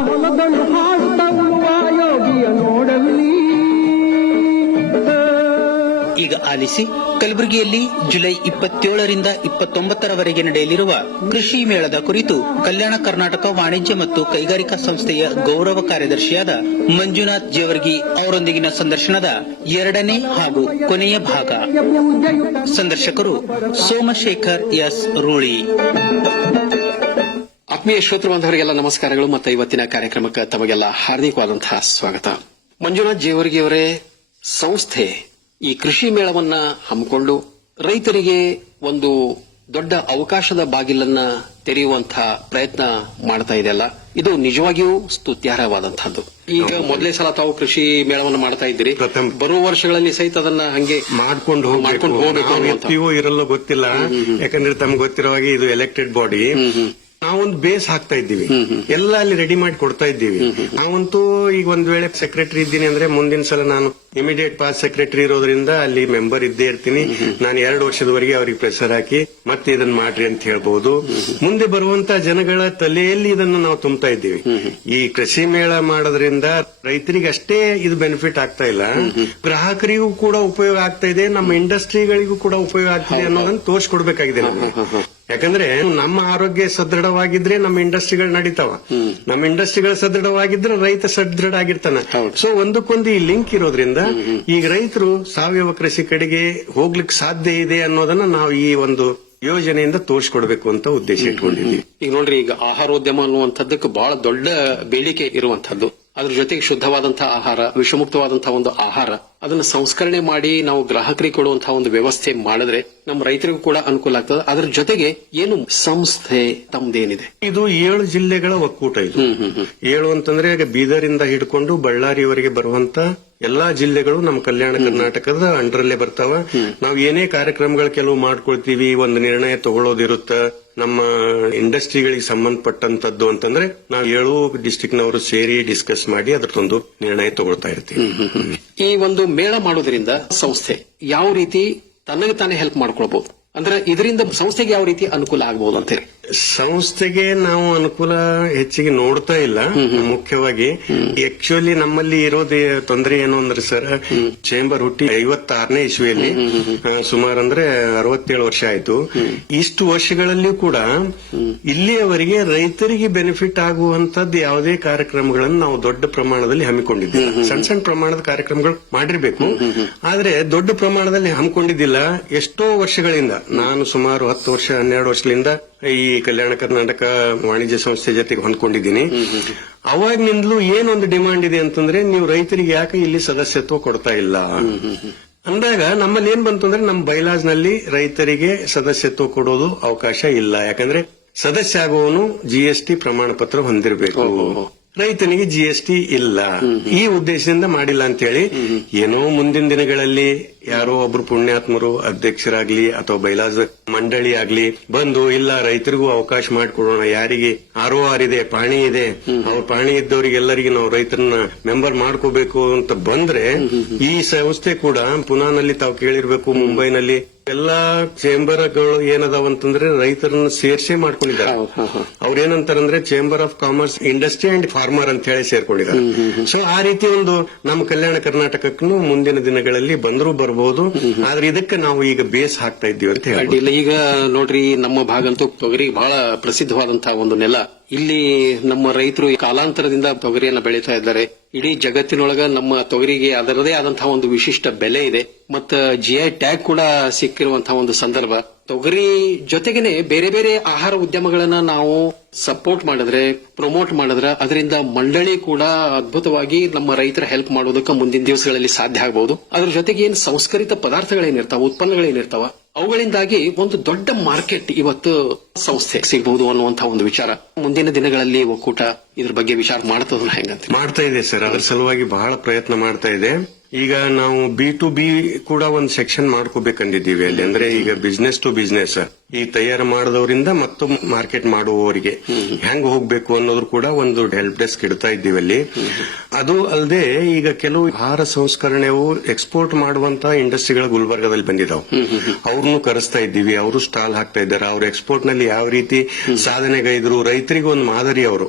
ಉಳುವ ಈಗ ಆಲಿಸಿ, ಕಲಬುರಗಿಯಲ್ಲಿ ಜುಲೈ ಇಪ್ಪತ್ತೇಳರಿಂದ ಇಪ್ಪತ್ತೊಂಬತ್ತರವರೆಗೆ ನಡೆಯಲಿರುವ ಕೃಷಿ ಮೇಳದ ಕುರಿತು ಕಲ್ಯಾಣ ಕರ್ನಾಟಕ ವಾಣಿಜ್ಯ ಮತ್ತು ಕೈಗಾರಿಕಾ ಸಂಸ್ಥೆಯ ಗೌರವ ಕಾರ್ಯದರ್ಶಿಯಾದ ಮಂಜುನಾಥ್ ಜೇವರ್ಗಿ ಅವರೊಂದಿಗಿನ ಸಂದರ್ಶನದ ಎರಡನೇ ಹಾಗೂ ಕೊನೆಯ ಭಾಗ. ಸಂದರ್ಶಕರು ಸೋಮಶೇಖರ್ ಎಸ್ ರೂಳಿ. ಆತ್ಮೀಯ ಶ್ರೋತೃ ಬಾಂಧವರಿಗೆಲ್ಲ ನಮಸ್ಕಾರಗಳು. ಮತ್ತು ಇವತ್ತಿನ ಕಾರ್ಯಕ್ರಮಕ್ಕೆ ತಮಗೆಲ್ಲ ಹಾರ್ದಿಕವಾದಂತಹ ಸ್ವಾಗತ. ಮಂಜುನಾಥ್ ಜೇವರ್ಗಿಯವರೇ ಸಂಸ್ಥೆ ಈ ಕೃಷಿ ಮೇಳವನ್ನ ಹಮ್ಮಿಕೊಂಡು ರೈತರಿಗೆ ಒಂದು ದೊಡ್ಡ ಅವಕಾಶದ ಬಾಗಿಲನ್ನ ತೆರೆಯುವಂತಹ ಪ್ರಯತ್ನ ಮಾಡ್ತಾ ಇದೆಯಲ್ಲ ಇದು ನಿಜವಾಗಿಯೂ ಸ್ತುತ್ಯಾರ್ಹವಾದಂತಹದ್ದು. ಈಗ ಮೊದಲೇ ಸಲ ತಾವು ಕೃಷಿ ಮೇಳವನ್ನು ಮಾಡ್ತಾ ಇದ್ದೀರಿ. ಬರುವ ವರ್ಷಗಳಲ್ಲಿ ಸಹಿತ ಅದನ್ನ ಹಂಗೆ ಮಾಡ್ಕೊಂಡು ಮಾಡ್ಕೊಂಡು ಹೋಗಬೇಕು. ಇರಲ್ಲೋ ಗೊತ್ತಿಲ್ಲ. ಯಾಕಂದ್ರೆ ತಮ್ಗೆ ಗೊತ್ತಿರೋ ಹಾಗೆ ಇದು ಎಲೆಕ್ಟೆಡ್ ಬಾಡಿ ನಾವೊಂದು ಬೇಸ್ ಹಾಕ್ತಾ ಇದ್ದೀವಿ. ಎಲ್ಲ ಅಲ್ಲಿ ರೆಡಿ ಮಾಡಿ ಕೊಡ್ತಾ ಇದ್ದೀವಿ. ನಾವಂತೂ ಈಗ ಒಂದ್ ವೇಳೆ ಸೆಕ್ರೆಟರಿ ಇದ್ದೀನಿ ಅಂದ್ರೆ ಮುಂದಿನ ಸಲ ನಾನು ಇಮಿಡಿಯೇಟ್ ಪಾಸ್ ಸೆಕ್ರೆಟರಿ ಇರೋದ್ರಿಂದ ಅಲ್ಲಿ ಮೆಂಬರ್ ಇದ್ದೇ ಇರ್ತೀನಿ. ನಾನು ಎರಡು ವರ್ಷದವರೆಗೆ ಅವ್ರಿಗೆ ಪ್ರೆಸರ್ ಹಾಕಿ ಮತ್ತೆ ಇದನ್ನ ಮಾಡ್ರಿ ಅಂತ ಹೇಳ್ಬಹುದು ಮುಂದೆ ಬರುವಂತ ಜನಗಳ ತಲೆಯಲ್ಲಿ ಇದನ್ನು ನಾವು ತುಂಬ್ತಾ ಇದ್ದೀವಿ. ಈ ಕೃಷಿ ಮೇಳ ಮಾಡೋದ್ರಿಂದ ರೈತರಿಗೆ ಅಷ್ಟೇ ಇದು ಬೆನಿಫಿಟ್ ಆಗ್ತಾ ಇಲ್ಲ. ಗ್ರಾಹಕರಿಗೂ ಕೂಡ ಉಪಯೋಗ ಆಗ್ತಾ ಇದೆ. ನಮ್ಮ ಇಂಡಸ್ಟ್ರಿಗಳಿಗೂ ಕೂಡ ಉಪಯೋಗ ಆಗ್ತಿದೆ ಅನ್ನೋದನ್ನ ತೋರಿಸ್ಕೊಡ್ಬೇಕಾಗಿದೆ ನಮ್ಗೆ ಯಾಕಂದ್ರೆ ನಮ್ಮ ಆರೋಗ್ಯ ಸದೃಢವಾಗಿದ್ರೆ ನಮ್ಮ ಇಂಡಸ್ಟ್ರಿಗಳು ನಡೀತಾವ. ನಮ್ಮ ಇಂಡಸ್ಟ್ರಿಗಳು ಸದೃಢವಾಗಿದ್ರೆ ರೈತ ಸದೃಢ ಆಗಿರ್ತಾನ ಸೊ ಒಂದಕ್ಕೊಂದು ಈ ಲಿಂಕ್ ಇರೋದ್ರಿಂದ ಈಗ ರೈತರು ಸಾವಯವ ಕೃಷಿ ಕಡೆಗೆ ಹೋಗ್ಲಿಕ್ಕೆ ಸಾಧ್ಯ ಇದೆ ಅನ್ನೋದನ್ನ ನಾವು ಈ ಒಂದು ಯೋಜನೆಯಿಂದ ತೋರಿಸ್ಕೊಡ್ಬೇಕು ಅಂತ ಉದ್ದೇಶ ಇಟ್ಕೊಂಡಿದ್ವಿ ಈಗ ನೋಡ್ರಿ ಈಗ ಆಹಾರೋದ್ಯಮ ಅನ್ನುವಂಥದ್ದಕ್ಕೆ ಬಹಳ ದೊಡ್ಡ ಬೇಡಿಕೆ ಇರುವಂತಹದ್ದು ಅದ್ರ ಜೊತೆಗೆ ಶುದ್ಧವಾದಂತಹ ಆಹಾರ ವಿಷಮುಕ್ತವಾದಂತಹ ಒಂದು ಆಹಾರ ಅದನ್ನ ಸಂಸ್ಕರಣೆ ಮಾಡಿ ನಾವು ಗ್ರಾಹಕರಿಗೆ ಕೊಡುವಂತಹ ಒಂದು ವ್ಯವಸ್ಥೆ ಮಾಡಿದ್ರೆ ನಮ್ಮ ರೈತರಿಗೂ ಕೂಡ ಅನುಕೂಲ ಆಗ್ತದೆ. ಅದ್ರ ಜೊತೆಗೆ ಏನು ಸಂಸ್ಥೆ ತಮ್ದೇನಿದೆ? ಇದು ಏಳು ಜಿಲ್ಲೆಗಳ ಒಕ್ಕೂಟ ಇದು. ಏಳು ಅಂತಂದ್ರೆ ಈಗ ಬೀದರಿಂದ ಹಿಡ್ಕೊಂಡು ಬಳ್ಳಾರಿವರೆಗೆ ಬರುವಂತ ಎಲ್ಲಾ ಜಿಲ್ಲೆಗಳು ನಮ್ಮ ಕಲ್ಯಾಣ ಕರ್ನಾಟಕದ ಅಂಡರಲ್ಲೇ ಬರ್ತಾವ. ನಾವು ಏನೇ ಕಾರ್ಯಕ್ರಮಗಳು ಕೆಲವು ಮಾಡ್ಕೊಳ್ತೀವಿ ಒಂದು ನಿರ್ಣಯ ತಗೊಳ್ಳೋದಿರುತ್ತ. ನಮ್ಮ ಇಂಡಸ್ಟ್ರಿಗಳಿಗೆ ಸಂಬಂಧಪಟ್ಟಂತದ್ದು ಅಂತಂದ್ರೆ ನಾವು ಏಳು ಡಿಸ್ಟಿಕ್ ನವರು ಸೇರಿ ಡಿಸ್ಕಸ್ ಮಾಡಿ ಅದ್ರದೊಂದು ನಿರ್ಣಯ ತಗೊಳ್ತಾ ಇರ್ತೀವಿ. ಈ ಒಂದು ಮೇಳ ಮಾಡೋದ್ರಿಂದ ಸಂಸ್ಥೆ ಯಾವ ರೀತಿ ತನಗೆ ತಾನೇ ಹೆಲ್ಪ್ ಮಾಡ್ಕೊಳ್ಬಹುದು ಅಂದ್ರೆ ಇದರಿಂದ ಸಂಸ್ಥೆಗೆ ಯಾವ ರೀತಿ ಅನುಕೂಲ ಆಗಬಹುದು ಅಂತ ಹೇಳಿ ಸಂಸ್ಥೆಗೆ ನಾವು ಅನುಕೂಲ ಹೆಚ್ಚಿಗೆ ನೋಡ್ತಾ ಇಲ್ಲ. ಮುಖ್ಯವಾಗಿ ಆಕ್ಚುಲಿ ನಮ್ಮಲ್ಲಿ ಇರೋದೇ ತೊಂದರೆ ಏನು ಅಂದ್ರೆ ಸರ್ ಚೇಂಬರ್ ಹುಟ್ಟಿ ಐವತ್ತಾರನೇ ಇಸ್ವಿಯಲ್ಲಿ ಸುಮಾರು ಅಂದ್ರೆ ಅರವತ್ತೇಳು ವರ್ಷ ಆಯ್ತು. ಇಷ್ಟು ವರ್ಷಗಳಲ್ಲಿಯೂ ಕೂಡ ಇಲ್ಲಿಯವರೆಗೆ ರೈತರಿಗೆ ಬೆನಿಫಿಟ್ ಆಗುವಂತದ್ದು ಯಾವುದೇ ಕಾರ್ಯಕ್ರಮಗಳನ್ನು ನಾವು ದೊಡ್ಡ ಪ್ರಮಾಣದಲ್ಲಿ ಹಮ್ಮಿಕೊಂಡಿದ್ದೀವಿ ಸಣ್ಣ ಸಣ್ಣ ಪ್ರಮಾಣದ ಕಾರ್ಯಕ್ರಮಗಳು ಮಾಡಿರ್ಬೇಕು. ಆದ್ರೆ ದೊಡ್ಡ ಪ್ರಮಾಣದಲ್ಲಿ ಹಮ್ಮಿಕೊಂಡಿದ್ದಿಲ್ಲ. ಎಷ್ಟೋ ವರ್ಷಗಳಿಂದ, ನಾನು ಸುಮಾರು ಹತ್ತು ವರ್ಷ, ಹನ್ನೆರಡು ವರ್ಷಗಳಿಂದ ಈ ಕಲ್ಯಾಣ ಕರ್ನಾಟಕ ವಾಣಿಜ್ಯ ಸಂಸ್ಥೆ ಜೊತೆಗೆ ಹೊಂದ್ಕೊಂಡಿದ್ದೀನಿ. ಅವಾಗ್ನಿಂದಲೂ ಏನೊಂದು ಡಿಮಾಂಡ್ ಇದೆ ಅಂತಂದ್ರೆ ನೀವು ರೈತರಿಗೆ ಯಾಕೆ ಇಲ್ಲಿ ಸದಸ್ಯತ್ವ ಕೊಡ್ತಾ ಇಲ್ಲ? ಅಂದಾಗ ನಮ್ಮಲ್ಲಿ ಏನ್ ಬಂತು ಅಂದ್ರೆ ನಮ್ಮ ಬೈಲಾಸ್ನಲ್ಲಿ ರೈತರಿಗೆ ಸದಸ್ಯತ್ವ ಕೊಡೋದು ಅವಕಾಶ ಇಲ್ಲ. ಯಾಕಂದ್ರೆ ಸದಸ್ಯ ಆಗುವವನು ಜಿಎಸ್ಟಿ ಪ್ರಮಾಣ ಪತ್ರ ಹೊಂದಿರಬೇಕು. ರೈತನಿಗೆ ಜಿಎಸ್ಟಿ ಇಲ್ಲ. ಈ ಉದ್ದೇಶದಿಂದ ಮಾಡಿಲ್ಲ ಅಂತ ಹೇಳಿ ಏನೋ ಮುಂದಿನ ದಿನಗಳಲ್ಲಿ ಯಾರೋ ಒಬ್ರು ಪುಣ್ಯಾತ್ಮರು ಅಧ್ಯಕ್ಷರಾಗ್ಲಿ ಅಥವಾ ಬೈಲಾಜ್ ಮಂಡಳಿ ಆಗ್ಲಿ ಬಂದು ಇಲ್ಲ ರೈತರಿಗೂ ಅವಕಾಶ ಮಾಡಿಕೊಡೋಣ ಯಾರಿಗೆ ಆರೋ ಆರ್ ಇದೆ ಪಾಣಿ ಇದೆ ಅವ್ರ ಪಾಣಿ ಇದ್ದವರಿಗೆಲ್ಲರಿಗೆ ನಾವು ರೈತರನ್ನ ಮೆಂಬರ್ ಮಾಡ್ಕೋಬೇಕು ಅಂತ ಬಂದ್ರೆ ಈ ಸಂಸ್ಥೆ ಕೂಡ ಪುನಾನಲ್ಲಿ ತಾವು ಕೇಳಿರ್ಬೇಕು ಮುಂಬೈನಲ್ಲಿ ಎಲ್ಲಾ ಚೇಂಬರ್ಗಳು ಏನದಾವ ಅಂತಂದ್ರೆ ರೈತರನ್ನ ಸೇರ್ಸೆ ಮಾಡ್ಕೊಂಡಿದ್ದಾರೆ. ಅವ್ರೇನಂತಾರಂದ್ರೆ chamber of commerce industry and farmer ಅಂತ ಹೇಳಿ ಸೇರ್ಕೊಂಡಿದ್ದಾರೆ. ಸೊ ಆ ರೀತಿ ಒಂದು ನಮ್ಮ ಕಲ್ಯಾಣ ಕರ್ನಾಟಕಕ್ಕೂ ಮುಂದಿನ ದಿನಗಳಲ್ಲಿ ಬಂದರೂ ಬರಬಹುದು ಆದ್ರೆ ಇದಕ್ಕೆ ನಾವು ಈಗ ಬೇಸ್ ಹಾಕ್ತಾ ಇದ್ದೀವಿ ಅಂತ ಹೇಳಿ ಈಗ ನೋಡ್ರಿ, ನಮ್ಮ ಭಾಗ ಅಂತೂ ತೊಗರಿ ಬಹಳ ಪ್ರಸಿದ್ಧವಾದಂತಹ ಒಂದು ನೆಲ. ಇಲ್ಲಿ ನಮ್ಮ ರೈತರು ಕಾಲಾಂತರದಿಂದ ತೊಗರಿಯನ್ನ ಬೆಳೀತಾ ಇದ್ದಾರೆ. ಇಡೀ ಜಗತ್ತಿನೊಳಗ ನಮ್ಮ ತೊಗರಿಗೆ ಅದರದೇ ಆದಂತಹ ಒಂದು ವಿಶಿಷ್ಟ ಬೆಲೆ ಇದೆ. ಮತ್ತ ಜಿಐ ಟ್ಯಾಗ್ ಕೂಡ ಸಿಕ್ಕಿರುವಂತಹ ಒಂದು ಸಂದರ್ಭ. ತೊಗರಿ ಜೊತೆಗೇನೆ ಬೇರೆ ಬೇರೆ ಆಹಾರ ಉದ್ಯಮಗಳನ್ನ ನಾವು ಸಪೋರ್ಟ್ ಮಾಡಿದ್ರೆ ಪ್ರಮೋಟ್ ಮಾಡಿದ್ರೆ ಅದರಿಂದ ಮಂಡಳಿ ಕೂಡ ಅದ್ಭುತವಾಗಿ ನಮ್ಮ ರೈತರ ಹೆಲ್ಪ್ ಮಾಡೋದಕ್ಕೆ ಮುಂದಿನ ದಿವಸಗಳಲ್ಲಿ ಸಾಧ್ಯ ಆಗಬಹುದು ಅದ್ರ ಜೊತೆಗೆ ಏನ್ ಸಂಸ್ಕರಿತ ಪದಾರ್ಥಗಳೇನಿರ್ತಾವ, ಉತ್ಪನ್ನಗಳೇನಿರ್ತಾವ ಅವುಗಳಿಂದಾಗಿ ಒಂದು ದೊಡ್ಡ ಮಾರ್ಕೆಟ್ ಇವತ್ತು ಸಂಸ್ಥೆ ಸಿಗಬಹುದು ಅನ್ನುವಂತಹ ಒಂದು ವಿಚಾರ. ಮುಂದಿನ ದಿನಗಳಲ್ಲಿ ಒಕ್ಕೂಟ ಇದ್ರ ಬಗ್ಗೆ ವಿಚಾರ ಮಾಡ್ತದ ಹೆಂಗಂತ ಮಾಡ್ತಾ ಇದೆ ಸರ್. ಅದ್ರ ಸಲುವಾಗಿ ಬಹಳ ಪ್ರಯತ್ನ ಮಾಡ್ತಾ ಇದೆ. ಈಗ ನಾವು ಬಿ ಟು ಬಿ ಕೂಡ ಒಂದು ಸೆಕ್ಷನ್ ಮಾಡ್ಕೋಬೇಕಂದಿದ್ದೀವಿ ಅಲ್ಲಿ. ಅಂದ್ರೆ ಈಗ ಬಿಸ್ನೆಸ್ ಟು ಬಿಸ್ನೆಸ್ ಈ ತಯಾರು ಮಾಡಿದವರಿಂದ ಮತ್ತು ಮಾರ್ಕೆಟ್ ಮಾಡುವವರಿಗೆ ಹೆಂಗ್ ಹೋಗ್ಬೇಕು ಅನ್ನೋದ್ರ ಕೂಡ ಒಂದು ಹೆಲ್ಪ್ ಡೆಸ್ಕ್ ಇಡ್ತಾ ಇದ್ದೀವಿ ಅಲ್ಲಿ. ಅದು ಅಲ್ಲದೆ ಈಗ ಕೆಲವು ಆಹಾರ ಸಂಸ್ಕರಣೆವು ಎಕ್ಸ್ಪೋರ್ಟ್ ಮಾಡುವಂತ ಇಂಡಸ್ಟ್ರಿಗಳ ಗುಲ್ಬರ್ಗದಲ್ಲಿ ಬಂದಿದಾವೆ. ಅವ್ರನ್ನು ಕರೆಸ್ತಾ ಇದ್ದೀವಿ, ಅವರು ಸ್ಟಾಲ್ ಹಾಕ್ತಾ ಇದ್ದಾರೆ, ಅವ್ರ ಎಕ್ಸ್ಪೋರ್ಟ್ನಲ್ಲಿ ಯಾವ ರೀತಿ ಸಾಧನೆಗೈದ್ರು, ರೈತರಿಗೆ ಒಂದು ಮಾದರಿ ಅವರು.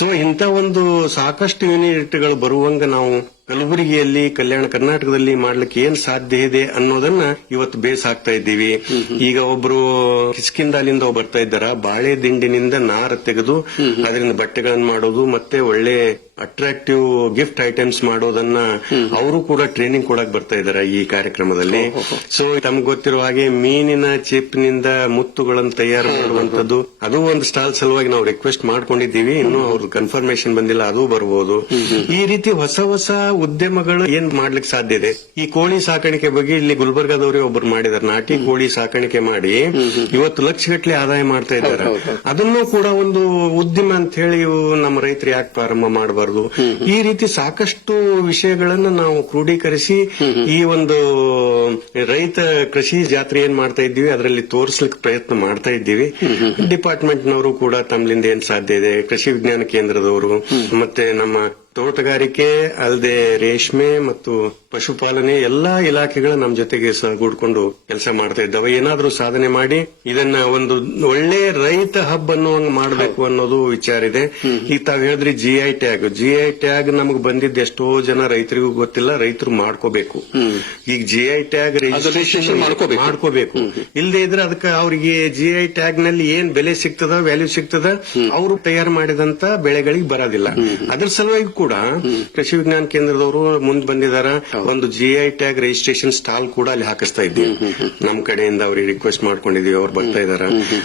ಸೊ ಇಂತ ಒಂದು ಸಾಕಷ್ಟು ಯೂನಿಟ್ಗಳು ಬರುವಂಗ ನಾವು ಕಲಬುರಗಿಯಲ್ಲಿ, ಕಲ್ಯಾಣ ಕರ್ನಾಟಕದಲ್ಲಿ ಮಾಡ್ಲಿಕ್ಕೆ ಏನ್ ಸಾಧ್ಯ ಇದೆ ಅನ್ನೋದನ್ನ ಇವತ್ತು ಬೇಸ್ ಹಾಕ್ತಾ ಇದ್ದೀವಿ. ಈಗ ಒಬ್ರು ಕಿಸ್ಕಿಂದಾಲಿಂದ ಬರ್ತಾ ಇದ್ದಾರ? ಬಾಳೆ ದಿಂಡಿನಿಂದ ನಾರ ತೆಗೆದು ಅದರಿಂದ ಬಟ್ಟೆಗಳನ್ನ ಮಾಡೋದು ಮತ್ತೆ ಒಳ್ಳೆ ಅಟ್ರಾಕ್ಟಿವ್ ಗಿಫ್ಟ್ ಐಟಮ್ಸ್ ಮಾಡೋದನ್ನ ಅವರು ಕೂಡ ಟ್ರೈನಿಂಗ್ ಕೊಡಕ್ ಬರ್ತಾ ಇದಾರೆ ಈ ಕಾರ್ಯಕ್ರಮದಲ್ಲಿ. ಸೊ ತಮ್ಗೆ ಗೊತ್ತಿರುವ ಹಾಗೆ ಮೀನಿನ ಚಿಪ್ನಿಂದ ಮುತ್ತುಗಳನ್ನು ತಯಾರು ಮಾಡುವಂತದ್ದು ಅದು ಒಂದು ಸ್ಟಾಲ್ ಸಲುವಾಗಿ ನಾವು ರಿಕ್ವೆಸ್ಟ್ ಮಾಡ್ಕೊಂಡಿದ್ದೀವಿ. ಇನ್ನು ಅವ್ರ ಕನ್ಫರ್ಮೇಶನ್ ಬಂದಿಲ್ಲ ಅದು ಬರಬಹುದು ಈ ರೀತಿ ಹೊಸ ಹೊಸ ಉದ್ಯಮಗಳು ಏನ್ ಮಾಡ್ಲಿಕ್ಕೆ ಸಾಧ್ಯ ಇದೆ? ಈ ಕೋಳಿ ಸಾಕಾಣಿಕೆ ಬಗ್ಗೆ ಇಲ್ಲಿ ಗುಲ್ಬರ್ಗಾದವರೇ ಒಬ್ರು ಮಾಡಿದಾರೆ. ನಾಟಿ ಕೋಳಿ ಸಾಕಾಣಿಕೆ ಮಾಡಿ ಇವತ್ತು ಲಕ್ಷಗಟ್ಟಲೆ ಆದಾಯ ಮಾಡ್ತಾ ಇದ್ದಾರೆ. ಅದನ್ನು ಕೂಡ ಒಂದು ಉದ್ಯಮ ಅಂತ ಹೇಳಿ ನಮ್ಮ ರೈತರು ಯಾಕೆ ಪ್ರಾರಂಭ ಮಾಡಬಾರದು? ಈ ರೀತಿ ಸಾಕಷ್ಟು ವಿಷಯಗಳನ್ನ ನಾವು ಕ್ರೋಢೀಕರಿಸಿ ಈ ಒಂದು ರೈತ ಕೃಷಿ ಜಾತ್ರೆ ಏನ್ ಮಾಡ್ತಾ ಇದ್ದೀವಿ, ಅದರಲ್ಲಿ ತೋರಿಸ್ಲಿಕ್ಕೆ ಪ್ರಯತ್ನ ಮಾಡ್ತಾ ಇದ್ದೀವಿ. ಡಿಪಾರ್ಟ್ಮೆಂಟ್ನವರು ಕೂಡ ತಮ್ಮಲಿಂದ ಏನ್ ಸಾಧ್ಯ ಇದೆ, ಕೃಷಿ ವಿಜ್ಞಾನ ಕೇಂದ್ರದವರು, ಮತ್ತೆ ನಮ್ಮ ತೋಟಗಾರಿಕೆ ಅಲ್ಲದೆ ರೇಷ್ಮೆ ಮತ್ತು ಪಶುಪಾಲನೆ ಎಲ್ಲಾ ಇಲಾಖೆಗಳ ನಮ್ಮ ಜೊತೆಗೆ ಗೂಡ್ಕೊಂಡು ಕೆಲಸ ಮಾಡ್ತಾ ಇದ್ದಾವೆ. ಏನಾದ್ರೂ ಸಾಧನೆ ಮಾಡಿ ಇದನ್ನ ಒಂದು ಒಳ್ಳೆ ರೈತ ಹಬ್ ಅನ್ನುವಂಗ್ ಮಾಡಬೇಕು ಅನ್ನೋದು ವಿಚಾರ ಇದೆ. ಈಗ ತಾವ್ ಹೇಳಿದ್ರಿ ಜಿಐ ಟ್ಯಾಗ್ ಜಿಐ ಟ್ಯಾಗ್ ನಮಗ್ ಬಂದಿದ್ದ ಎಷ್ಟೋ ಜನ ರೈತರಿಗೂ ಗೊತ್ತಿಲ್ಲ ರೈತರು ಮಾಡ್ಕೋಬೇಕು. ಈಗ ಜಿಐ ಟ್ಯಾಗ್ ರಿಜಿಸ್ಟ್ರೇಷನ್ ಮಾಡ್ಕೋಬೇಕು. ಮಾಡ್ಕೋಬೇಕು. ಇಲ್ಲದೆ ಇದ್ರೆ ಅದಕ್ಕೆ ಅವರಿಗೆ ಜಿಐ ಟ್ಯಾಗ್ನಲ್ಲಿ ಏನ್ ಬೆಲೆ ಸಿಗ್ತದ ವ್ಯಾಲ್ಯೂ ಸಿಗ್ತದ ಅವರು ತಯಾರು ಮಾಡಿದಂತ ಬೆಳೆಗಳಿಗೆ ಬರೋದಿಲ್ಲ. ಅದ್ರ ಸಲುವಾಗಿ ಕೂಡ ಕೃಷಿ ವಿಜ್ಞಾನ ಕೇಂದ್ರದವರು ಮುಂದೆ ಬಂದಿದಾರ. ಒಂದು G I tag registration stall ಕೂಡ ಅಲ್ಲಿ ಹಾಕಿಸ್ತಾ ಇದ್ದೀವಿ ನಮ್ ಕಡೆಯಿಂದ ಅವ್ರಿಗೆ ರಿಕ್ವೆಸ್ಟ್ ಮಾಡ್ಕೊಂಡಿದೀವಿ ಅವ್ರು ಬರ್ತಾ ಇದಾರ.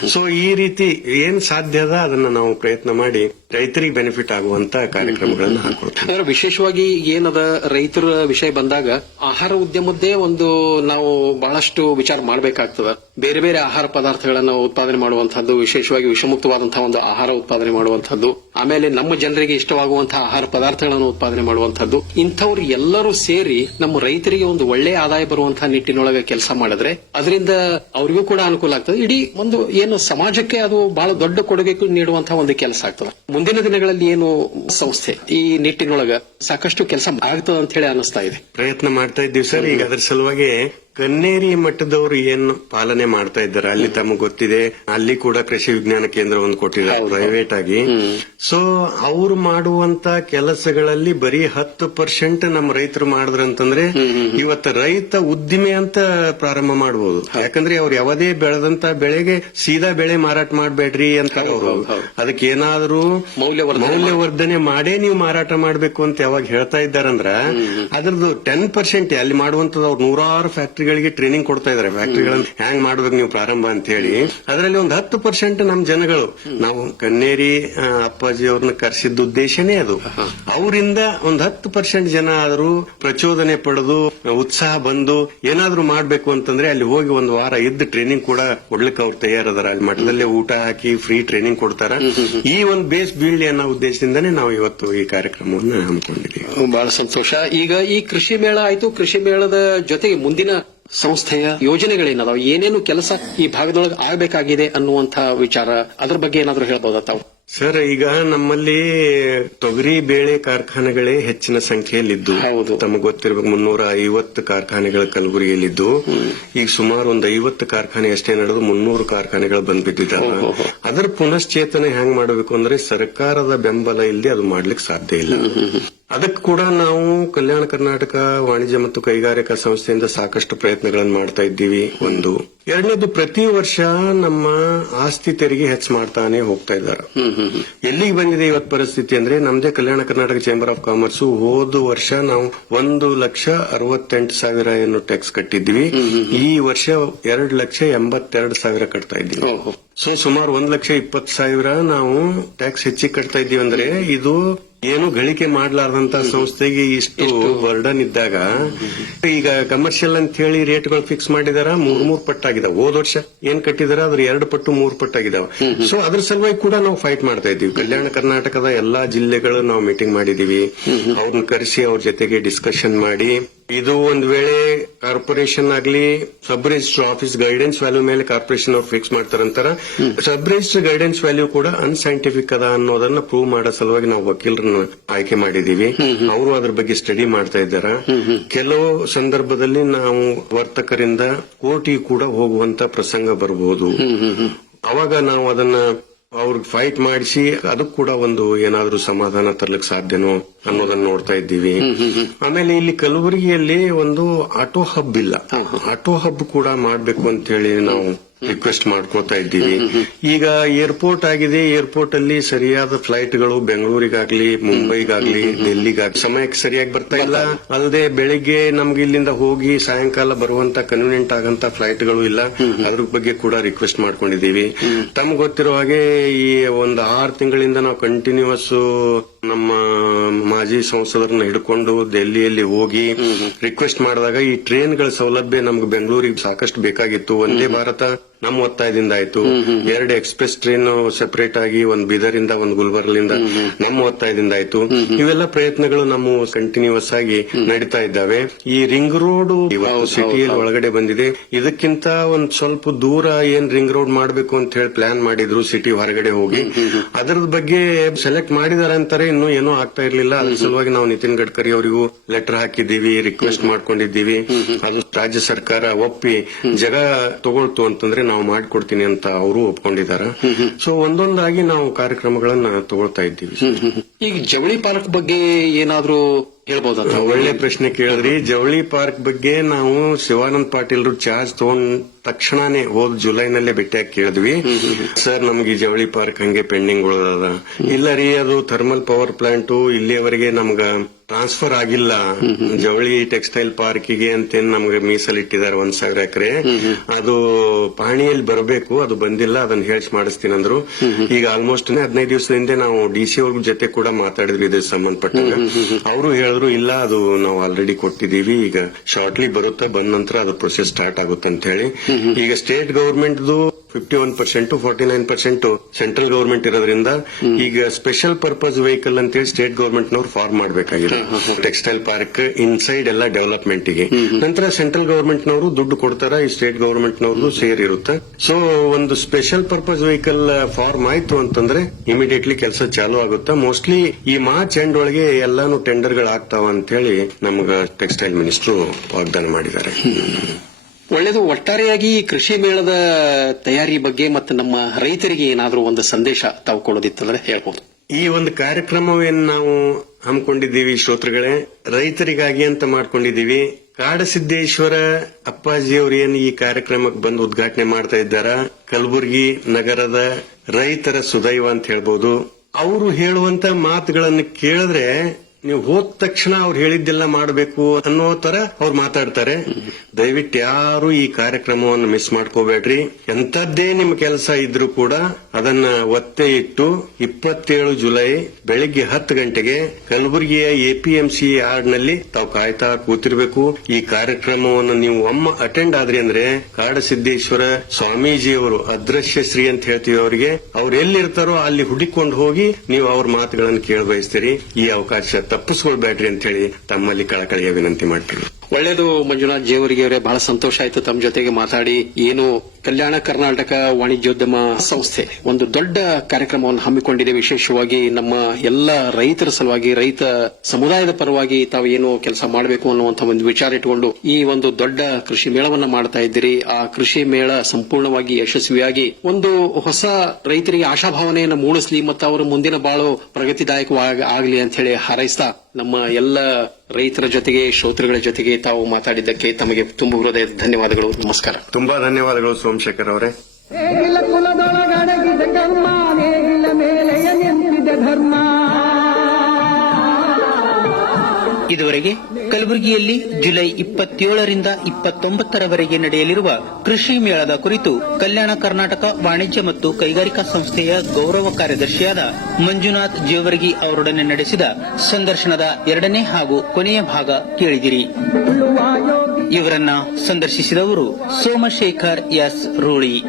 ಸೊ ಈ ರೀತಿ ಏನ್ ಸಾಧ್ಯ ಅದ ಅದನ್ನ ನಾವು ಪ್ರಯತ್ನ ಮಾಡಿ ರೈತರಿಗೆ ಬೆನಿಫಿಟ್ ಆಗುವಂತ ಕಾರ್ಯಕ್ರಮಗಳನ್ನು ಹಾಕೊಳ್ತೀವಿ ವಿಶೇಷವಾಗಿ ಏನದ ರೈತರ ವಿಷಯ ಬಂದಾಗ ಆಹಾರ ಉದ್ಯಮದ್ದೇ ಒಂದು ನಾವು ಬಹಳಷ್ಟು ವಿಚಾರ ಮಾಡಬೇಕಾಗ್ತದೆ. ಬೇರೆ ಬೇರೆ ಆಹಾರ ಪದಾರ್ಥಗಳನ್ನ ಉತ್ಪಾದನೆ ಮಾಡುವಂತಹದ್ದು ವಿಶೇಷವಾಗಿ ವಿಷಮುಕ್ತವಾದಂತಹ ಒಂದು ಆಹಾರ ಉತ್ಪಾದನೆ ಮಾಡುವಂತಹದ್ದು ಆಮೇಲೆ ನಮ್ಮ ಜನರಿಗೆ ಇಷ್ಟವಾಗುವಂತಹ ಆಹಾರ ಪದಾರ್ಥಗಳನ್ನು ಉತ್ಪಾದನೆ ಮಾಡುವಂತಹದ್ದು ಇಂಥವ್ರು ಎಲ್ಲರೂ ಸೇರಿ ನಮ್ಮ ರೈತರಿಗೆ ಒಂದು ಒಳ್ಳೆ ಆದಾಯ ಬರುವಂತಹ ನಿಟ್ಟಿನೊಳಗೆ ಕೆಲಸ ಮಾಡಿದ್ರೆ ಅದರಿಂದ ಅವರಿಗೂ ಕೂಡ ಅನುಕೂಲ ಆಗ್ತದೆ. ಇಡೀ ಒಂದು ಏನು ಸಮಾಜಕ್ಕೆ ಅದು ಬಹಳ ದೊಡ್ಡ ಕೊಡುಗೆ ನೀಡುವಂತಹ ಒಂದು ಕೆಲಸ ಆಗ್ತದೆ. ಮುಂದಿನ ದಿನಗಳಲ್ಲಿ ಏನು ಸಂಸ್ಥೆ ಈ ನಿಟ್ಟಿನೊಳಗ ಸಾಕಷ್ಟು ಕೆಲಸ ಆಗ್ತದ ಅಂತ ಹೇಳಿ ಅನಿಸ್ತಾ ಇದೆ. ಪ್ರಯತ್ನ ಮಾಡ್ತಾ ಇದ್ದೀವಿ ಸರ್. ಈಗ ಅದರ ಸಲುವಾಗಿ ಕನ್ನೇರಿ ಮಠದವರು ಏನು ಪಾಲನೆ ಮಾಡ್ತಾ ಇದ್ದಾರೆ ಅಲ್ಲಿ ತಮಗೆ ಗೊತ್ತಿದೆ. ಅಲ್ಲಿ ಕೂಡ ಕೃಷಿ ವಿಜ್ಞಾನ ಕೇಂದ್ರ ಒಂದು ಕೊಟ್ಟಿದ್ದಾರೆ ಪ್ರೈವೇಟ್ ಆಗಿ. ಸೊ ಅವ್ರು ಮಾಡುವಂತ ಕೆಲಸಗಳಲ್ಲಿ ಬರೀ ಹತ್ತು ಪರ್ಸೆಂಟ್ ನಮ್ಮ ರೈತರು ಮಾಡಿದ್ರಂತಂದ್ರೆ ಇವತ್ತು ರೈತ ಉದ್ದಿಮೆ ಅಂತ ಪ್ರಾರಂಭ ಮಾಡಬಹುದು ಯಾಕಂದ್ರೆ ಅವ್ರು ಯಾವುದೇ ಬೆಳೆದಂತ ಬೆಳೆಗೆ ಸೀದಾ ಬೆಳೆ ಮಾರಾಟ ಮಾಡಬೇಡ್ರಿ ಅಂತ ಅವರು. ಅದಕ್ಕೆ ಏನಾದರೂ ಮೌಲ್ಯವರ್ಧನೆ ಮಾಡೇ. ನೀವು ಮಾರಾಟ ಮಾಡಬೇಕು ಅಂತ ಯಾವಾಗ ಹೇಳ್ತಾ ಇದ್ದಾರಂದ್ರ ಅದ್ರದ್ದು ಟೆನ್ ಪರ್ಸೆಂಟ್ ಅಲ್ಲಿ ಮಾಡುವಂತದ್ದು ಅವ್ರು ನೂರಾರು ಫ್ಯಾಕ್ಟರಿಗಳಿಗೆ ಟ್ರೈನಿಂಗ್ ಕೊಡ್ತಾ ಇದಾರೆ. ಫ್ಯಾಕ್ಟರಿಗಳನ್ನ ಹ್ಯಾಂಗ್ ಮಾಡ್ಬೇಕು ನೀವು ಪ್ರಾರಂಭ ಅಂತ ಹೇಳಿ ಅದರಲ್ಲಿ ಒಂದು ಹತ್ತು ಪರ್ಸೆಂಟ್ ನಮ್ ಜನಗಳು. ನಾವು ಕನ್ನೇರಿ ಅಪ್ಪಾಜಿ ಅವ್ರನ್ನ ಕರೆಸಿದ್ದ ಉದ್ದೇಶನೇ ಅದು. ಅವರಿಂದ ಒಂದ್ ಹತ್ತು ಪರ್ಸೆಂಟ್ ಜನ ಆದರೂ ಪ್ರಚೋದನೆ ಪಡೆದು ಉತ್ಸಾಹ ಬಂದು ಏನಾದ್ರೂ ಮಾಡ್ಬೇಕು ಅಂತಂದ್ರೆ ಅಲ್ಲಿ ಹೋಗಿ ಒಂದು ವಾರ ಇದ್ದ ಟ್ರೈನಿಂಗ್ ಕೂಡ ಕೊಡ್ಲಿಕ್ಕೆ ಅವ್ರು ತಯಾರದಾರ. ಅಲ್ಲಿ ಮಠದಲ್ಲೇ ಊಟ ಹಾಕಿ ಫ್ರೀ ಟ್ರೈನಿಂಗ್ ಕೊಡ್ತಾರ. ಈ ಒಂದು ಬೇಸ್ ಬೀಳ್ಲಿ ಅನ್ನೋ ಉದ್ದೇಶದಿಂದನೇ ನಾವು ಇವತ್ತು ಈ ಕಾರ್ಯಕ್ರಮವನ್ನು ಹಮ್ಮಿಕೊಂಡಿದ್ದೀವಿ. ಬಹಳ ಸಂತೋಷ. ಈಗ ಈ ಕೃಷಿ ಮೇಳ ಆಯ್ತು. ಕೃಷಿ ಮೇಳದ ಜೊತೆಗೆ ಮುಂದಿನ ಸಂಸ್ಥೆಯ ಯೋಜನೆಗಳೇನದಾವ ಏನೇನು ಕೆಲಸ ಈ ಭಾಗದೊಳಗೆ ಆಗಬೇಕಾಗಿದೆ ಅನ್ನುವಂತಹ ವಿಚಾರ ಅದ್ರ ಬಗ್ಗೆ ಏನಾದರೂ ಹೇಳ್ಬೋದಾ ತಾವು? ಸರ್ ಈಗ ನಮ್ಮಲ್ಲಿ ತೊಗರಿ ಬೇಳೆ ಕಾರ್ಖಾನೆಗಳೇ ಹೆಚ್ಚಿನ ಸಂಖ್ಯೆಯಲ್ಲಿದ್ದು. ತಮಗೆ ಗೊತ್ತಿರಬೇಕು ಮುನ್ನೂರ ಐವತ್ತು ಕಾರ್ಖಾನೆಗಳು ಕಲಬುರಗಿಯಲ್ಲಿದ್ದು. ಈಗ ಸುಮಾರು ಒಂದು ಐವತ್ತು ಕಾರ್ಖಾನೆ ಅಷ್ಟೇ ನಡೆದು ಮುನ್ನೂರು ಕಾರ್ಖಾನೆಗಳು ಬಂದ್ ಅದರ ಪುನಶ್ಚೇತನೆ ಹೆಂಗ್ ಮಾಡಬೇಕು ಅಂದ್ರೆ ಸರ್ಕಾರದ ಬೆಂಬಲ ಇಲ್ಲದೆ ಅದು ಮಾಡ್ಲಿಕ್ಕೆ ಸಾಧ್ಯ ಇಲ್ಲ. ಅದಕ್ಕೆ ಕೂಡ ನಾವು ಕಲ್ಯಾಣ ಕರ್ನಾಟಕ ವಾಣಿಜ್ಯ ಮತ್ತು ಕೈಗಾರಿಕಾ ಸಂಸ್ಥೆಯಿಂದ ಸಾಕಷ್ಟು ಪ್ರಯತ್ನಗಳನ್ನು ಮಾಡ್ತಾ ಇದ್ದೀವಿ. ಒಂದು. ಎರಡನೇದು ಪ್ರತಿ ವರ್ಷ ನಮ್ಮ ಆಸ್ತಿ ತೆರಿಗೆ ಹೆಚ್ಚು ಮಾಡ್ತಾನೆ ಹೋಗ್ತಾ ಇದ್ದಾರೆ. ಎಲ್ಲಿಗೆ ಬಂದಿದೆ ಇವತ್ತು ಪರಿಸ್ಥಿತಿ ಅಂದ್ರೆ ನಮ್ದೇ Kalyana Karnataka chamber of commerce ಹೋದ ವರ್ಷ ನಾವು ಒಂದು ಲಕ್ಷ ಅರವತ್ತೆಂಟು ಸಾವಿರ ಏನು ಟ್ಯಾಕ್ಸ್ ಕಟ್ಟಿದ್ವಿ ಈ ವರ್ಷ ಎರಡು ಲಕ್ಷ ಎಂಬತ್ತೆರಡು ಸಾವಿರ ಕಟ್ತಾ ಇದ್ದೀವಿ. ಸೊ ಸುಮಾರು ಒಂದ್ ಲಕ್ಷ ಇಪ್ಪತ್ತು ಸಾವಿರ ನಾವು ಟ್ಯಾಕ್ಸ್ ಹೆಚ್ಚಿಗೆ ಕಟ್ತಾ ಇದ್ದೀವಿ ಅಂದ್ರೆ ಇದು ಏನು ಗಳಿಕೆ ಮಾಡಲಾರ್ದಂತ ಸಂಸ್ಥೆಗೆ ಇಷ್ಟು ಬರ್ಡನ್ ಇದ್ದಾಗ. ಈಗ ಕಮರ್ಷಿಯಲ್ ಅಂತ ಹೇಳಿ ರೇಟ್ಗಳು ಫಿಕ್ಸ್ ಮಾಡಿದಾರ ಮೂರ್ ಮೂರ್ ಪಟ್ಟಾಗಿದಾವೆ ಹೋದ ವರ್ಷ ಏನ್ ಕಟ್ಟಿದಾರ ಅದ್ರ ಎರಡು ಪಟ್ಟು ಮೂರ್ ಪಟ್ಟಾಗಿದಾವ ಸೊ ಅದ್ರ ಸಲುವಾಗಿ ಕೂಡ ನಾವು ಫೈಟ್ ಮಾಡ್ತಾ ಇದೀವಿ ಕಲ್ಯಾಣ ಕರ್ನಾಟಕದ ಎಲ್ಲಾ ಜಿಲ್ಲೆಗಳು ನಾವು ಮೀಟಿಂಗ್ ಮಾಡಿದೀವಿ. ಅವ್ರನ್ನ ಕರೆಸಿ ಅವ್ರ ಜೊತೆಗೆ ಡಿಸ್ಕಷನ್ ಮಾಡಿ. ಇದು ಒಂದು ವೇಳೆ ಕಾರ್ಪೊರೇಷನ್ ಆಗ್ಲಿ sub register office guidance value ಮೇಲೆ ಕಾರ್ಪೊರೇಷನ್ ಅವ್ರು ಫಿಕ್ಸ್ ಮಾಡ್ತಾರಂತಾರ ಸಬ್ ರಿಜಿಸ್ಟರ್ ಗೈಡೆನ್ಸ್ ವ್ಯಾಲ್ಯೂ ಕೂಡ ಅನ್ಸೈಂಟಿಫಿಕ್ ಅದ ಅನ್ನೋದನ್ನ ಪ್ರೂವ್ ಮಾಡೋ ಸಲುವಾಗಿ ನಾವು ವಕೀಲರನ್ನ ಆಯ್ಕೆ ಮಾಡಿದೀವಿ. ಅವರು ಅದ್ರ ಬಗ್ಗೆ ಸ್ಟಡಿ ಮಾಡ್ತಾ ಇದ್ದಾರ. ಕೆಲವು ಸಂದರ್ಭದಲ್ಲಿ ನಾವು ವರ್ತಕರಿಂದ ಕೋರ್ಟಿಗೆ ಕೂಡ ಹೋಗುವಂತ ಪ್ರಸಂಗ ಬರಬಹುದು ಅವಾಗ ನಾವು ಅದನ್ನ ಅವ್ರಿಗೆ ಫೈಟ್ ಮಾಡಿಸಿ ಅದಕ್ಕೆ ಕೂಡ ಒಂದು ಏನಾದ್ರೂ ಸಮಾಧಾನ ತರ್ಲಿಕ್ಕೆ ಸಾಧ್ಯನೋ ಅನ್ನೋದನ್ನ ನೋಡ್ತಾ ಇದ್ದೀವಿ. ಆಮೇಲೆ ಇಲ್ಲಿ ಕಲಬುರಗಿಯಲ್ಲಿ ಒಂದು ಆಟೋ ಹಬ್ ಇಲ್ಲ. ಆಟೋ ಹಬ್ ಕೂಡ ಮಾಡ್ಬೇಕು ಅಂತ ಹೇಳಿ ನಾವು ರಿಕ್ವೆಸ್ಟ್ ಮಾಡ್ಕೋತಾ ಇದ್ದೀವಿ. ಈಗ ಏರ್ಪೋರ್ಟ್ ಆಗಿದೆ. ಏರ್ಪೋರ್ಟ್ ಅಲ್ಲಿ ಸರಿಯಾದ ಫ್ಲೈಟ್ಗಳು ಬೆಂಗಳೂರಿಗಾಗ್ಲಿ, ಮುಂಬೈಗಾಗ್ಲಿ ಡೆಲ್ಲಿಗಾಗ್ಲಿ ಸಮಯಕ್ಕೆ ಸರಿಯಾಗಿ ಬರ್ತಾ ಇಲ್ಲ. ಅಲ್ಲದೆ ಬೆಳಿಗ್ಗೆ ನಮ್ಗೆ ಇಲ್ಲಿಂದ ಹೋಗಿ ಸಾಯಂಕಾಲ ಬರುವಂತ ಕನ್ವೀನಿಯಂಟ್ ಆಗಂತ ಫ್ಲೈಟ್ಗಳು ಇಲ್ಲ. ಅದ್ರ ಬಗ್ಗೆ ಕೂಡ ರಿಕ್ವೆಸ್ಟ್ ಮಾಡ್ಕೊಂಡಿದೀವಿ ತಮ್ಗೆ ಗೊತ್ತಿರೋ ಹಾಗೆ ಈ ಒಂದು ಆರು ತಿಂಗಳಿಂದ ನಾವು ಕಂಟಿನ್ಯೂಸ್ ನಮ್ಮ ಮಾಜಿ ಸಂಸದರನ್ನ ಹಿಡ್ಕೊಂಡು ದೆಹಲಿಯಲ್ಲಿ ಹೋಗಿ ರಿಕ್ವೆಸ್ಟ್ ಮಾಡಿದಾಗ ಈ ಟ್ರೈನ್ಗಳ ಸೌಲಭ್ಯ ನಮ್ಗೆ ಬೆಂಗಳೂರಿಗೆ ಸಾಕಷ್ಟು ಬೇಕಾಗಿತ್ತು. ಒಂದೇ ಭಾರತ. ನಮ್ಮ ಒತ್ತಾಯದಿಂದ ಆಯ್ತು. ಎರಡು ಎಕ್ಸ್ಪ್ರೆಸ್ ಟ್ರೈನ್ ಸೆಪರೇಟ್ ಆಗಿ ಒಂದ್ ಬೀದರಿಂದ ಒಂದ್ ಗುಲ್ಬರ್ಲಿಂದ ನಮ್ಮ ಒತ್ತಾಯದಿಂದ ಆಯ್ತು. ಇವೆಲ್ಲ ಪ್ರಯತ್ನಗಳು ನಮ್ಮ ಕಂಟಿನ್ಯೂಸ್ ಆಗಿ ನಡೀತಾ ಇದ್ದಾವೆ. ಈ ರಿಂಗ್ ರೋಡ್ ಇವತ್ತು ಸಿಟಿಯಲ್ಲಿ ಒಳಗಡೆ ಬಂದಿದೆ. ಇದಕ್ಕಿಂತ ಒಂದ್ ಸ್ವಲ್ಪ ದೂರ ಏನ್ ರಿಂಗ್ ರೋಡ್ ಮಾಡಬೇಕು ಅಂತ ಹೇಳಿ ಪ್ಲಾನ್ ಮಾಡಿದ್ರು ಸಿಟಿ ಹೊರಗಡೆ ಹೋಗಿ. ಅದರ ಬಗ್ಗೆ ಸೆಲೆಕ್ಟ್ ಮಾಡಿದಾರೆ ಅಂತಾರೆ ಇನ್ನು ಏನೋ ಆಗ್ತಾ ಇರ್ಲಿಲ್ಲ. ಅದ್ರ ಸಲುವಾಗಿ ನಾವು ನಿತಿನ್ ಗಡ್ಕರಿ ಅವರಿಗೂ ಲೆಟರ್ ಹಾಕಿದ್ದೀವಿ ರಿಕ್ವೆಸ್ಟ್ ಮಾಡ್ಕೊಂಡಿದ್ದೀವಿ. ಅದು ರಾಜ್ಯ ಸರ್ಕಾರ ಒಪ್ಪಿ ಜಗ ತಗೊಳ್ತು ಅಂತಂದ್ರೆ ನಾವು ಮಾಡಿಕೊಡ್ತೀನಿ ಅಂತ ಅವರು ಒಪ್ಕೊಂಡಿದ್ದಾರೆ. ಸೊ ಒಂದೊಂದಾಗಿ ನಾವು ಕಾರ್ಯಕ್ರಮಗಳನ್ನ ತಗೊಳ್ತಾ ಇದ್ದೀವಿ. ಈಗ ಜವಳಿ ಪಾರ್ಕ್ ಬಗ್ಗೆ ಏನಾದ್ರೂ ಹೇಳ್ಬೋದಂತ. ಒಳ್ಳೆ ಪ್ರಶ್ನೆ ಕೇಳಿದ್ರಿ. ಜವಳಿ ಪಾರ್ಕ್ ಬಗ್ಗೆ ನಾವು ಶಿವಾನಂದ್ ಪಾಟೀಲ್ ಚಾರ್ಜ್ ತಗೊಂಡ್ ತಕ್ಷಣನೇ ಹೋದ್ ಜುಲೈನಲ್ಲೇ ಭೇಟಿಯಾಗಿ ಕೇಳಿದ್ವಿ. ಸರ್ ನಮ್ಗೆ ಈ ಜವಳಿ ಪಾರ್ಕ್ ಹಂಗೆ ಪೆಂಡಿಂಗ್ ಉಳದ ಇಲ್ಲ ರೀ ಅದು ಥರ್ಮಲ್ ಪವರ್ ಪ್ಲಾಂಟ್ ಇಲ್ಲಿಯವರೆಗೆ ನಮ್ಗ ಟ್ರಾನ್ಸ್ಫರ್ ಆಗಿಲ್ಲ. ಜವಳಿ ಟೆಕ್ಸ್ಟೈಲ್ ಪಾರ್ಕಿಗೆ ಅಂತೇನ್ ನಮ್ಗೆ ಮೀಸಲಿಟ್ಟಿದ್ದಾರೆ ಒಂದ್ ಸಾವಿರ ಎಕರೆ. ಅದು ಪಾಣಿಯಲ್ಲಿ ಬರಬೇಕು ಅದು ಬಂದಿಲ್ಲ ಅದನ್ನ ಹೇಳ್ಸಿ ಮಾಡಿಸ್ತೀನಿ ಅಂದ್ರು. ಈಗ ಆಲ್ಮೋಸ್ಟ್ ಹದಿನೈದು ದಿವಸದಿಂದ ನಾವು ಡಿ ಸಿ ಅವ್ರ ಜೊತೆ ಕೂಡ ಮಾತಾಡಿದ್ವಿ ಇದಕ್ಕೆ ಸಂಬಂಧಪಟ್ಟ ಅವರು ಹೇಳಿದ್ರು ಇಲ್ಲ ಅದು ನಾವು ಆಲ್ರೆಡಿ ಕೊಟ್ಟಿದೀವಿ ಈಗ ಶಾರ್ಟ್ಲಿ ಬರುತ್ತೆ ಬಂದ ನಂತರ ಅದು ಪ್ರೊಸೆಸ್ ಸ್ಟಾರ್ಟ್ ಆಗುತ್ತೆ ಅಂತ ಹೇಳಿ. ಈಗ state ಗವರ್ಮೆಂಟ್ದು fifty one percent forty nine percent central government ಇರೋದ್ರಿಂದ ಈಗ ಸ್ಪೆಷಲ್ ಪರ್ಪಸ್ ವೆಹಿಕಲ್ ಅಂತೇಳಿ ಸ್ಟೇಟ್ ಗವರ್ಮೆಂಟ್ ನವರು ಫಾರ್ಮ್ ಮಾಡಬೇಕಾಗಿದೆ. ಟೆಕ್ಸ್ಟೈಲ್ ಪಾರ್ಕ್ ಇನ್ಸೈಡ್ ಎಲ್ಲ ಡೆವಲಪ್ಮೆಂಟ್ಗೆ. ನಂತರ ಸೆಂಟ್ರಲ್ ಗವರ್ಮೆಂಟ್ ನವರು ದುಡ್ಡು ಕೊಡ್ತಾರ, ಈ ಸ್ಟೇಟ್ ಗವರ್ಮೆಂಟ್ ನವರು ಸೇರ್ ಇರುತ್ತೆ ಸೊ ಒಂದು ಸ್ಪೆಷಲ್ ಪರ್ಪಸ್ ವೆಹಿಕಲ್ ಫಾರ್ಮ್ ಆಯ್ತು ಅಂತಂದ್ರೆ ಇಮಿಡಿಯೇಟ್ಲಿ ಕೆಲಸ ಚಾಲು ಆಗುತ್ತೆ. ಮೋಸ್ಟ್ಲಿ ಈ ಮಾರ್ಚ್ ಎಂಡ್ ಒಳಗೆ ಎಲ್ಲಾನು ಟೆಂಡರ್ಗಳು ಆಗ್ತಾವ ಅಂತ ಹೇಳಿ ನಮ್ಗ ಟೆಕ್ಸ್ಟೈಲ್ ಮಿನಿಸ್ಟರ್ ವಾಗ್ದಾನ ಮಾಡಿದ್ದಾರೆ. ಒಳ್ಳೇದು ಒಟ್ಟಾರೆಯಾಗಿ ಕೃಷಿ ಮೇಳದ ತಯಾರಿ ಬಗ್ಗೆ ಮತ್ತು ನಮ್ಮ ರೈತರಿಗೆ ಏನಾದರೂ ಒಂದು ಸಂದೇಶ ತಾವು ಕೊಡೋದಿತ್ತಂದ್ರೆ ಹೇಳ್ಬೋದು. ಈ ಒಂದು ಕಾರ್ಯಕ್ರಮವನ್ನು ನಾವು ಹಮ್ಮಿಕೊಂಡಿದ್ದೀವಿ ಶ್ರೋತೃಗಳೇ, ರೈತರಿಗಾಗಿ ಅಂತ ಮಾಡ್ಕೊಂಡಿದ್ದೀವಿ. ಕಾಡಸಿದ್ದೇಶ್ವರ ಅಪ್ಪಾಜಿಯವರು ಏನು ಈ ಕಾರ್ಯಕ್ರಮಕ್ಕೆ ಬಂದು ಉದ್ಘಾಟನೆ ಮಾಡ್ತಾ ಇದ್ದಾರ? ಕಲಬುರಗಿ ನಗರದ ರೈತರ ಸುದೈವ ಅಂತ ಹೇಳ್ಬೋದು. ಅವರು ಹೇಳುವಂತ ಮಾತುಗಳನ್ನು ಕೇಳಿದ್ರೆ ನೀವು ಹೋದ ತಕ್ಷಣ ಅವ್ರು ಹೇಳಿದ್ದೆಲ್ಲ ಮಾಡಬೇಕು ಅನ್ನೋ ತರ ಅವ್ರು ಮಾತಾಡ್ತಾರೆ. ದಯವಿಟ್ಟು ಯಾರು ಈ ಕಾರ್ಯಕ್ರಮವನ್ನು ಮಿಸ್ ಮಾಡ್ಕೋಬೇಡ್ರಿ. ಎಂತದ್ದೇ ನಿಮ್ ಕೆಲಸ ಇದ್ರೂ ಕೂಡ ಅದನ್ನ ಒತ್ತೆ ಇಟ್ಟು ಇಪ್ಪತ್ತೇಳು ಜುಲೈ ಬೆಳಿಗ್ಗೆ ಹತ್ತು ಗಂಟೆಗೆ ಕಲಬುರಗಿಯ ಎಪಿಎಂಸಿ ಯಾರ್ಡ್ನಲ್ಲಿ ತಾವು ಕಾಯ್ತಾ ಕೂತಿರ್ಬೇಕು. ಈ ಕಾರ್ಯಕ್ರಮವನ್ನು ನೀವು ಒಮ್ಮ ಅಟೆಂಡ್ ಆದ್ರಿ ಅಂದ್ರೆ ಕಾಡಸಿದ್ದೇಶ್ವರ ಸ್ವಾಮೀಜಿಯವರು ಅದೃಶ್ಯ ಶ್ರೀ ಅಂತ ಹೇಳ್ತೀವಿ ಅವರಿಗೆ. ಅವ್ರು ಎಲ್ಲಿರ್ತಾರೋ ಅಲ್ಲಿ ಹುಡುಕೊಂಡು ಹೋಗಿ ನೀವು ಅವ್ರ ಮಾತುಗಳನ್ನು ಕೇಳಬಯಸ್ತೀರಿ ಈ ಅವಕಾಶ ತಪ್ಪಿಸ್ಕೊಳ್ಬೇಡ್ರಿ ಅಂತ ಹೇಳಿ ತಮ್ಮಲ್ಲಿ ಕಳಕಳಿಯ ವಿನಂತಿ ಮಾಡ್ತೀವಿ ಒಳ್ಳೇದು ಮಂಜುನಾಥ್ ಜೇವರಿಗೆ ಅವರೇ, ಬಹಳ ಸಂತೋಷ ಆಯ್ತು ತಮ್ಮ ಜೊತೆಗೆ ಮಾತಾಡಿ. ಏನು ಕಲ್ಯಾಣ ಕರ್ನಾಟಕ ವಾಣಿಜ್ಯೋದ್ಯಮ ಸಂಸ್ಥೆ. ಒಂದು ದೊಡ್ಡ ಕಾರ್ಯಕ್ರಮವನ್ನು ಹಮ್ಮಿಕೊಂಡಿದೆ. ವಿಶೇಷವಾಗಿ ನಮ್ಮ ಎಲ್ಲ ರೈತರ ಸಲುವಾಗಿ, ರೈತ ಸಮುದಾಯದ ಪರವಾಗಿ ತಾವು ಏನು ಕೆಲಸ ಮಾಡಬೇಕು ಅನ್ನುವಂತಹ ಒಂದು ವಿಚಾರ ಇಟ್ಟುಕೊಂಡು ಈ ಒಂದು ದೊಡ್ಡ ಕೃಷಿ ಮೇಳವನ್ನು ಮಾಡ್ತಾ ಇದ್ದೀರಿ. ಆ ಕೃಷಿ ಮೇಳ ಸಂಪೂರ್ಣವಾಗಿ ಯಶಸ್ವಿಯಾಗಿ ಒಂದು ಹೊಸ ರೈತರಿಗೆ ಆಶಾಭಾವನೆಯನ್ನು ಮೂಡಿಸಲಿ ಮತ್ತು ಅವರು ಮುಂದಿನ ಬಾಳು ಪ್ರಗತಿದಾಯಕವಾಗಿ ಆಗಲಿ ಅಂತ ಹೇಳಿ ಹಾರೈಸ್ತಾ ನಮ್ಮ ಎಲ್ಲ ರೈತರ ಜೊತೆಗೆ, ಶ್ರೋತೃಗಳ ಜೊತೆಗೆ ತಾವು ಮಾತಾಡಿದ್ದಕ್ಕೆ ತಮಗೆ ತುಂಬ ಹೃದಯ ಧನ್ಯವಾದಗಳು. ನಮಸ್ಕಾರ. ತುಂಬಾ ಧನ್ಯವಾದಗಳು ಸೋಮಶೇಖರ್ ಅವರೇ. ನೇಗಿಲ ಕುಲದೊಳಗಡಗಿದ ಕರ್ಮ ನೇಗಿಲ ಮೇಲೆಯ ನಿಂತಿದ ಧರ್ಮ. ಇದುವರೆಗೆ ಕಲಬುರಗಿಯಲ್ಲಿ ಜುಲೈ ಇಪ್ಪತ್ತೇಳರಿಂದ ಇಪ್ಪತ್ತೊಂಬತ್ತರವರೆಗೆ ನಡೆಯಲಿರುವ ಕೃಷಿ ಮೇಳದ ಕುರಿತು ಕಲ್ಯಾಣ ಕರ್ನಾಟಕ ವಾಣಿಜ್ಯ ಮತ್ತು ಕೈಗಾರಿಕಾ ಸಂಸ್ಥೆಯ ಗೌರವ ಕಾರ್ಯದರ್ಶಿಯಾದ ಮಂಜುನಾಥ್ ಜೇವರ್ಗಿ ಅವರೊಡನೆ ನಡೆಸಿದ ಸಂದರ್ಶನದ ಎರಡನೇ ಹಾಗೂ ಕೊನೆಯ ಭಾಗ ಕೇಳಿದಿರಿ. ಇವರನ್ನ ಸಂದರ್ಶಿಸಿದವರು ಸೋಮಶೇಖರ್ ಎಸ್ ರೂಳಿ.